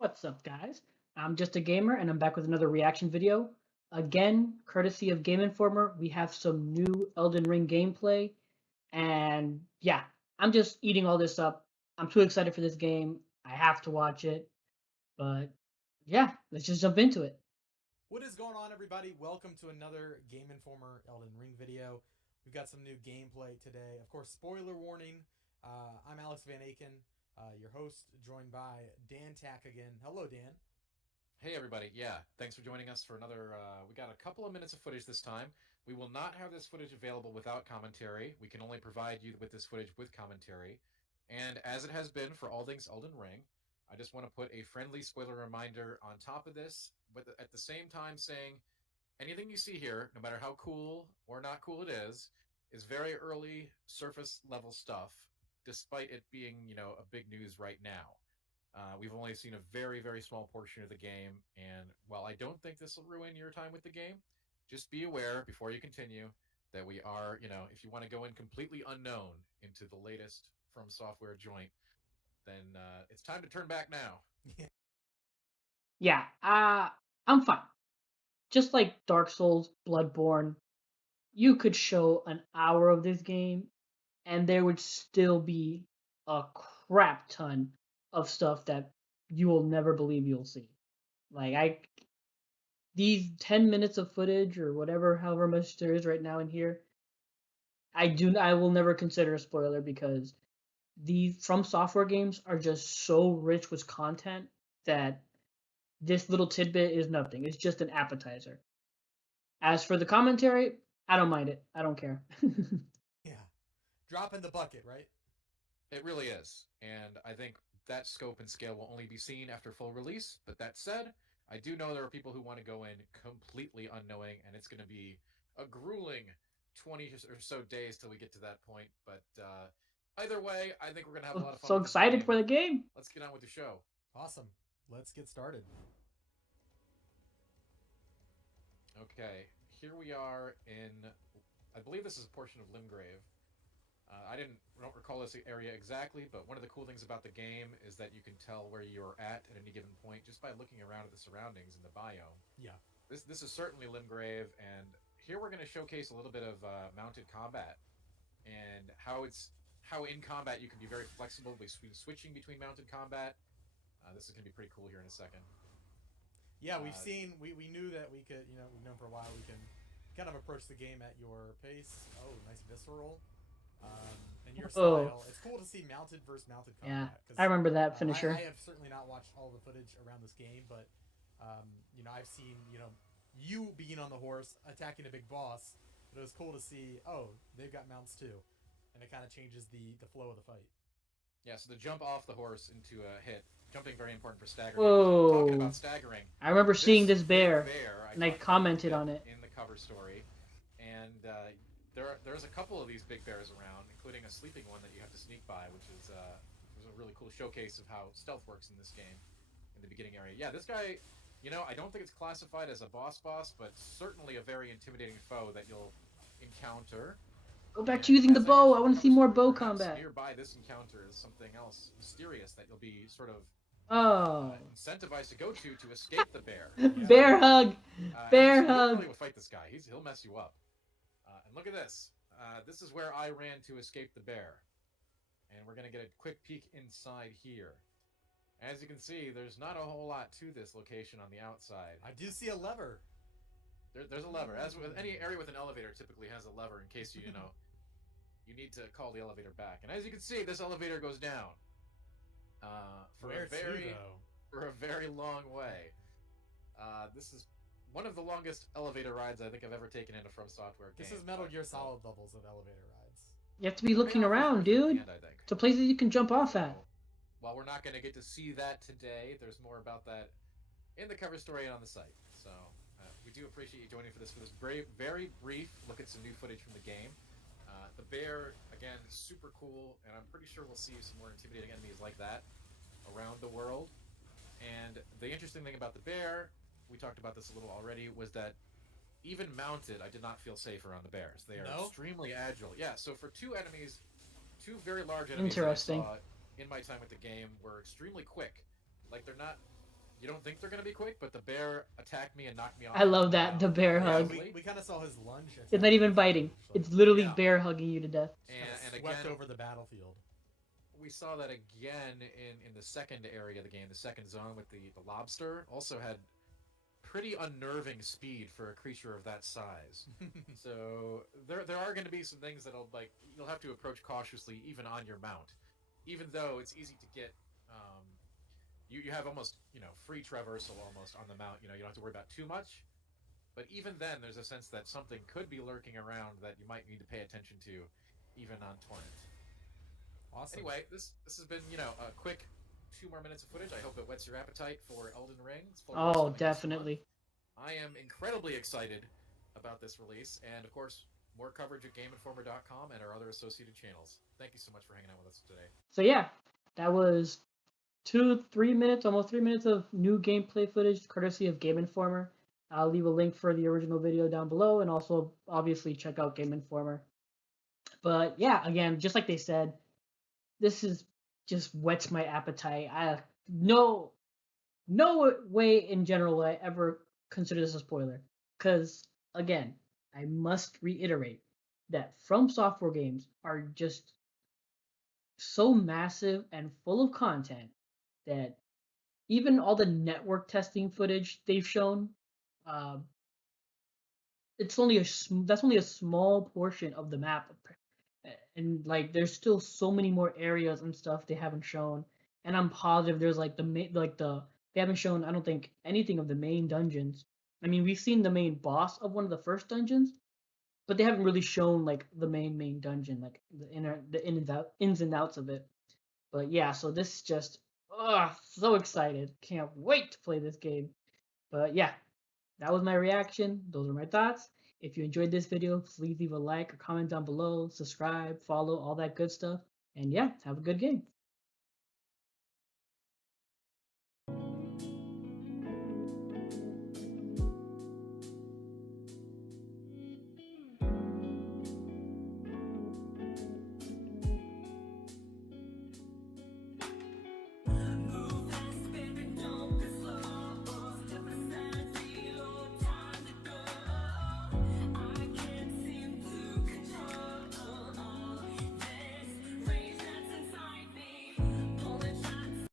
What's up, guys? I'm just a gamer, and I'm back with another reaction video. Again, courtesy of Game Informer, we have some new Elden Ring gameplay, and yeah, I'm just eating all this up. I'm too excited for this game. I have to watch it, but yeah, let's just jump into it. What is going on, everybody? Welcome to another Game Informer Elden Ring video. We've got some new gameplay today. Of course, spoiler warning. I'm Alex Van Aken, your host, joined by Dan Tack again. Hello, Dan. Hey everybody, yeah, thanks for joining us for another. We got a couple of minutes of footage this time. We will not have this footage available without commentary. We can only provide you with this footage with commentary. And as it has been for all things Elden Ring, I just want to put a friendly spoiler reminder on top of this, but at the same time saying anything you see here, no matter how cool or not cool it is very early surface level stuff, despite it being, a big news right now. We've only seen a very, very small portion of the game, and while I don't think this will ruin your time with the game, just be aware before you continue that we are, if you want to go in completely unknown into the latest From Software joint, then it's time to turn back now. Yeah, I'm fine. Just like Dark Souls, Bloodborne, you could show an hour of this game, and there would still be a crap ton of stuff that you will never believe you'll see. Like I these 10 minutes of footage or whatever however much there is right now in here, I will never consider a spoiler because these From Software games are just so rich with content that this little tidbit is nothing. It's just an appetizer. As for the commentary, I don't mind it. I don't care. Yeah, drop in the bucket, right? It really is, and I think that scope and scale will only be seen after full release. But that said, I do know there are people who want to go in completely unknowing, and it's going to be a grueling 20 or so days till we get to that point. But either way, I think we're going to have a lot of fun So with this excited game. for the game. Let's get on with the show. Awesome. Let's get started. Okay, here we are in, I believe this is a portion of Limgrave. Don't recall this area exactly, but one of the cool things about the game is that you can tell where you're at any given point just by looking around at the surroundings in the biome. Yeah. This is certainly Limgrave, and here we're going to showcase a little bit of mounted combat and how in combat you can be very flexible between switching between mounted combat. This is going to be pretty cool here in a second. Yeah, we've Uh, seen, we knew that we could, we've known for a while we can kind of approach the game at your pace. Oh, nice visceral. And your Oh, style. It's cool to see mounted versus mounted yeah. combat I because remember that I finisher. have certainly not watched all the footage around this game, but I've seen you being on the horse attacking a big boss. But it was cool to see. Oh, they've got mounts too, and it kind of changes the flow of the fight. yeah, so the jump off the horse into a hit, jumping very important for staggering. Talking Whoa. about staggering, I remember seeing this this big bear, bear I and I talked about a little commented bit on it. in the cover story, and there's a couple of these big bears around, including a sleeping one that you have to sneak by, which is was a really cool showcase of how stealth works in this game in the beginning area. Yeah, this guy, I don't think it's classified as a boss, but certainly a very intimidating foe that you'll encounter. Go back to And using the as I bow. mentioned I in the want to see cover more story, bow perhaps combat. nearby this encounter is something else mysterious that you'll be sort of Oh. incentivized to go to escape the bear. Yeah. Bear hug. As you Bear see, you don't hug. really fight this guy. He'll mess you up. And look at this. This is where I ran to escape the bear. And we're going to get a quick peek inside here. As you can see, there's not a whole lot to this location on the outside. I do see a lever. There's a lever. As with any area with an elevator, typically has a lever in case you need to call the elevator back. And as you can see, this elevator goes down for Where a to very though? for a very long way. This is one of the longest elevator rides I think I've ever taken in a From Software This game. is Metal Gear So Solid levels of elevator rides. You have to be the looking payoff is around, worth it at the dude. end, I think. To places you can jump off at. So while we're not going to get to see that today, there's more about that in the cover story and on the site. So we do appreciate you joining for this very brief look at some new footage from the game. The bear, again, super cool, and I'm pretty sure we'll see some more intimidating enemies like that around the world. And the interesting thing about the bear, we talked about this a little already, was that even mounted, I did not feel safe around the bears. They are No? extremely agile. Yeah, so for two very large enemies that I Interesting. saw in my time with the game were extremely quick. Like they're not you don't think they're going to be quick, but the bear attacked me and knocked me I off love my that, the mount bear very Yeah, hug. we, easily. we kind of saw his lunge It's not attack even just now, biting. actually. It's literally Yeah, bear hugging you to death. Just kind of and swept again, over the battlefield. we saw that again in the second area of the game, the second zone with the lobster. Also had pretty unnerving speed for a creature of that size. So there are going to be some things that'll like you'll have to approach cautiously even on your mount, even though it's easy to get. You have almost free traversal almost on the mount. You don't have to worry about too much. But even then, there's a sense that something could be lurking around that you might need to pay attention to, even on Torrent. Awesome. Anyway, this has been a quick 2 more minutes of footage. I hope it whets your appetite for Elden Ring. It's full release Oh, coming this month. definitely. I am incredibly excited about this release, and of course, more coverage at GameInformer.com and our other associated channels. Thank you so much for hanging out with us today. So yeah, that was 2, 3 minutes, almost 3 minutes of new gameplay footage, courtesy of Game Informer. I'll leave a link for the original video down below, and also obviously check out Game Informer. But yeah, again, just like they said, this is just whets my appetite. I no way in general would I ever consider this a spoiler, because again, I must reiterate that From Software games are just so massive and full of content that even all the network testing footage they've shown, uh, it's only that's only a small portion of the map, and like there's still so many more areas and stuff they haven't shown. And I'm positive there's like they haven't shown, I don't think, anything of the main dungeons. I mean, we've seen the main boss of one of the first dungeons, but they haven't really shown like the main dungeon, like the ins and outs of it. But yeah, so this is just, so excited. Can't wait to play this game. But yeah, that was my reaction. Those are my thoughts. If you enjoyed this video, please leave a like or comment down below, subscribe, follow, all that good stuff. And yeah, have a good game.